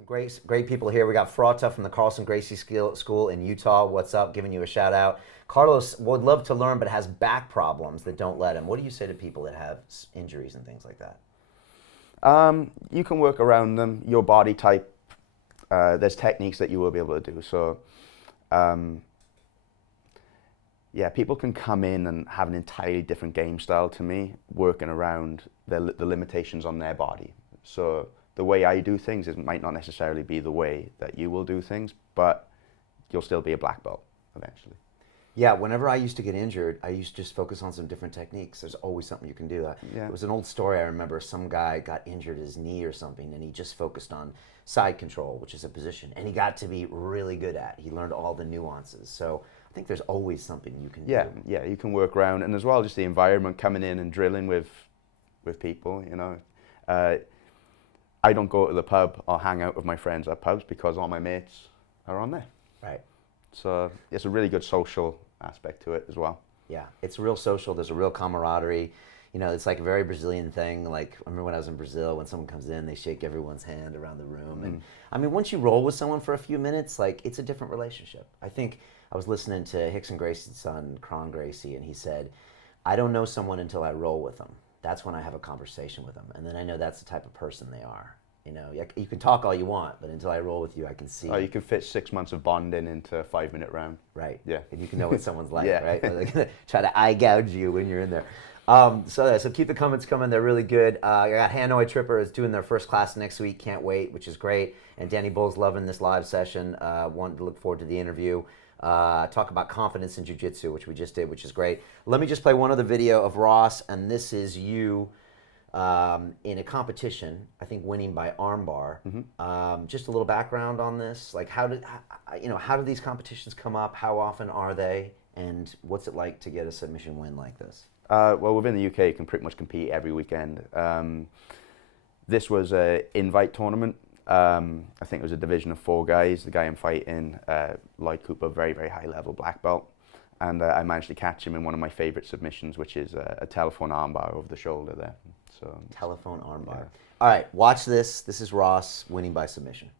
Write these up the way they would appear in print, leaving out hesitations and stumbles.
Some great people here. We got Frauta from the Carlson Gracie School in Utah. What's up? Giving you a shout out. Carlos would love to learn, but has back problems that don't let him. What do you say to people that have injuries and things like that? You can work around them. Your body type, there's techniques that you will be able to do. So, yeah, people can come in and have an entirely different game style to me, working around the limitations on their body. So the way I do things might not necessarily be the way that you will do things, but you'll still be a black belt eventually. Yeah, whenever I used to get injured, I used to just focus on some different techniques. There's always something you can do. Yeah. It was an old story. I remember some guy got injured his knee or something, and he just focused on side control, which is a position, and he got to be really good at it. He learned all the nuances. So I think there's always something you can do. Yeah, you can work around, and as well, just the environment, coming in and drilling with people, you know. I don't go to the pub or hang out with my friends at pubs because all my mates are on there. Right. So it's a really good social aspect to it as well. Yeah, it's real social. There's a real camaraderie. You know, it's like a very Brazilian thing. Like, I remember when I was in Brazil, when someone comes in, they shake everyone's hand around the room. And I mean, once you roll with someone for a few minutes, like, it's a different relationship. I think I was listening to Rickson Gracie's son, Kron Gracie, and he said, I don't know someone until I roll with them. That's when I have a conversation with them. And then I know that's the type of person they are. You know, you can talk all you want, but until I roll with you, I can see. Oh, you can fit 6 months of bonding into a 5-minute round. Right. Yeah. And you can know what someone's like, Yeah. right? They're gonna try to eye gouge you when you're in there. So keep the comments coming. They're really good. I got Hanoi Tripper is doing their first class next week. Can't wait, which is great. And Danny Bull's loving this live session. Want to look forward to the interview. Talk about confidence in jiu-jitsu, which we just did, which is great. Let me just play one other video of Ross, and this is you in a competition, I think winning by armbar. Just a little background on this, like how do these competitions come up? How often are they? And what's it like to get a submission win like this? Well, within the UK, you can pretty much compete every weekend. This was an invite tournament. I think it was a division of 4 guys. The guy I'm fighting, Lloyd Cooper, very, very high level black belt. And I managed to catch him in one of my favorite submissions, which is a telephone armbar over the shoulder there. So telephone armbar. Yeah. All right, watch this. This is Ross winning by submission.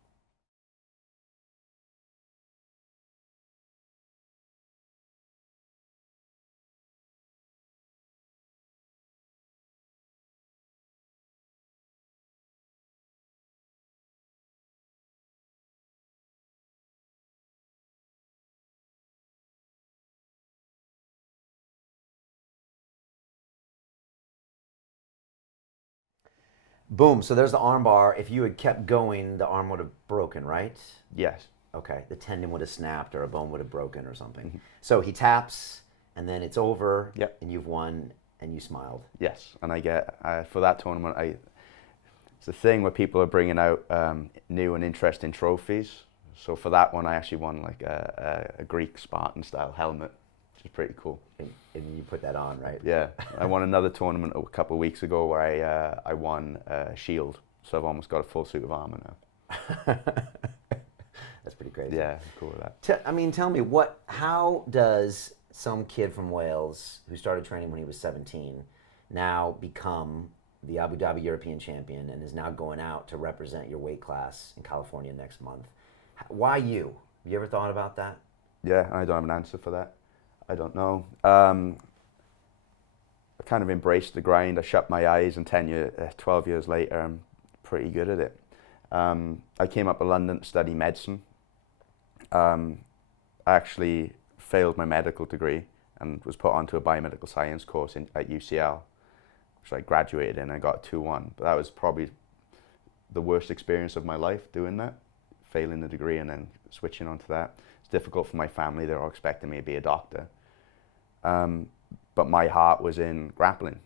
Boom, so there's the arm bar. If you had kept going, the arm would have broken, right? yes. Okay, the tendon would have snapped or a bone would have broken or something. So he taps, and then it's over, Yep. and you've won, and you smiled. Yes, and I get, for that tournament, it's a thing where people are bringing out new and interesting trophies. So for that one, I actually won like a Greek Spartan style helmet, which is pretty cool. And you put that on, right? Yeah, I won another tournament a couple of weeks ago where I won a shield. So I've almost got a full suit of armor now. That's pretty crazy. Yeah, I'm cool with that. Tell me, how does some kid from Wales who started training when he was 17 now become the Abu Dhabi European champion and is now going out to represent your weight class in California next month? Why you? Have you ever thought about that? Yeah, I don't have an answer for that. I don't know. I kind of embraced the grind. I shut my eyes, and 12 years later, I'm pretty good at it. I came up to London to study medicine. I actually failed my medical degree and was put onto a biomedical science course at UCL, which I graduated in. I got a 2-1, but that was probably the worst experience of my life doing that, failing the degree and then switching onto that. It's difficult for my family. They're all expecting me to be a doctor. But my heart was in grappling.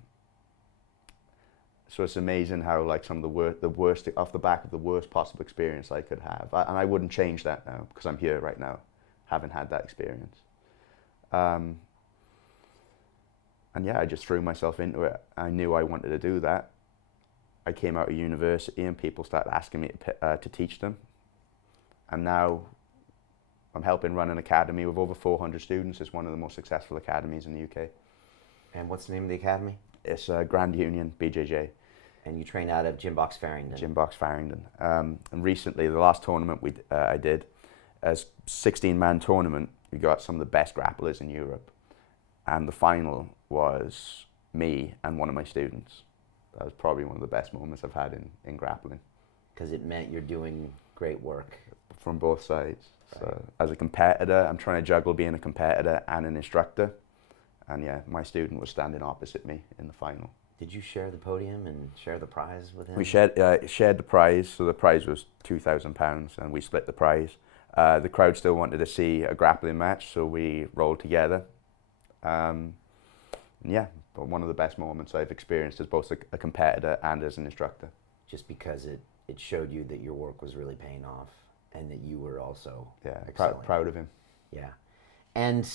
So it's amazing how like some of the worst, off the back of the worst possible experience I could have. And I wouldn't change that now because I'm here right now, having had that experience. And yeah, I just threw myself into it. I knew I wanted to do that. I came out of university and people started asking me to teach them. And now I'm helping run an academy with over 400 students. It's one of the most successful academies in the UK. And what's the name of the academy? It's Grand Union, BJJ. And you train out of Gym Box Farringdon. Gym Box Farringdon. And recently, the last tournament I did, as 16-man tournament, we got some of the best grapplers in Europe. And the final was me and one of my students. That was probably one of the best moments I've had in grappling. Because it meant you're doing great work. From both sides. Right. So as a competitor, I'm trying to juggle being a competitor and an instructor. And yeah, my student was standing opposite me in the final. Did you share the podium and share the prize with him? We shared the prize, so the prize was £2,000 and we split the prize. The crowd still wanted to see a grappling match, so we rolled together. Yeah, but one of the best moments I've experienced as both a competitor and as an instructor. Just because it showed you that your work was really paying off and that you were also proud of him. Yeah. And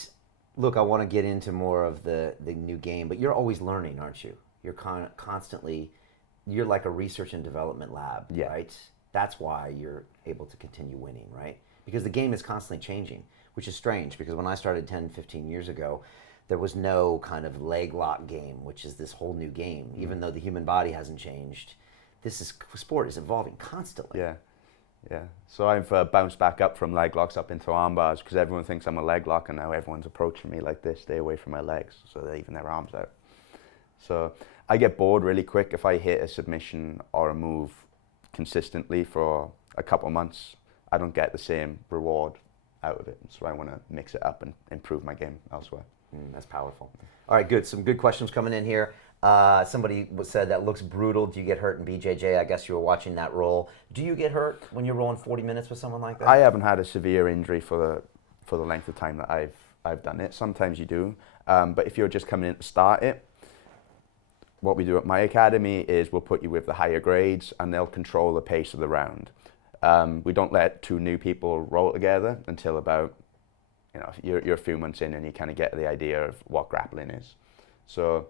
look, I want to get into more of the new game, but you're always learning, aren't you? You're constantly, you're like a research and development lab, right? That's why you're able to continue winning, right? Because the game is constantly changing, which is strange because when I started 10, 15 years ago, there was no kind of leg lock game, which is this whole new game. Even though the human body hasn't changed, sport is evolving constantly. Yeah. So I've bounced back up from leg locks up into arm bars because everyone thinks I'm a leg lock, and now everyone's approaching me like this, stay away from my legs, so they're leaving their arms out. So I get bored really quick if I hit a submission or a move consistently for a couple of months. I don't get the same reward out of it, so I want to mix it up and improve my game elsewhere. That's powerful. All right, good. Some good questions coming in here. Somebody said that looks brutal. Do you get hurt in BJJ? I guess you were watching that roll. Do you get hurt when you're rolling 40 minutes with someone like that? I haven't had a severe injury for the length of time that I've done it. Sometimes you do, but if you're just coming in to start it, what we do at my academy is we'll put you with the higher grades and they'll control the pace of the round. We don't let two new people roll together until about, you're a few months in and you kind of get the idea of what grappling is. So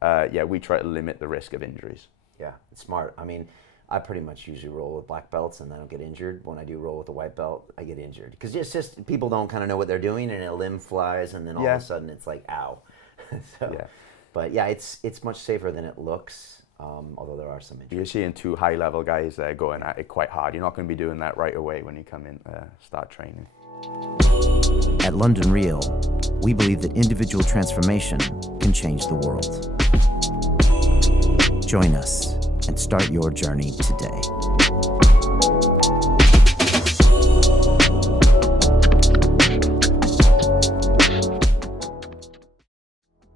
we try to limit the risk of injuries. Yeah, it's smart. I mean, I pretty much usually roll with black belts and then I don't get injured. When I do roll with a white belt, I get injured. Because it's just people don't kind of know what they're doing and a limb flies and then all of a sudden it's like, ow. But yeah, it's much safer than it looks, although there are some injuries. You're seeing two high-level guys there going at it quite hard. You're not going to be doing that right away when you come in start training. At London Real, we believe that individual transformation can change the world. Join us and start your journey today.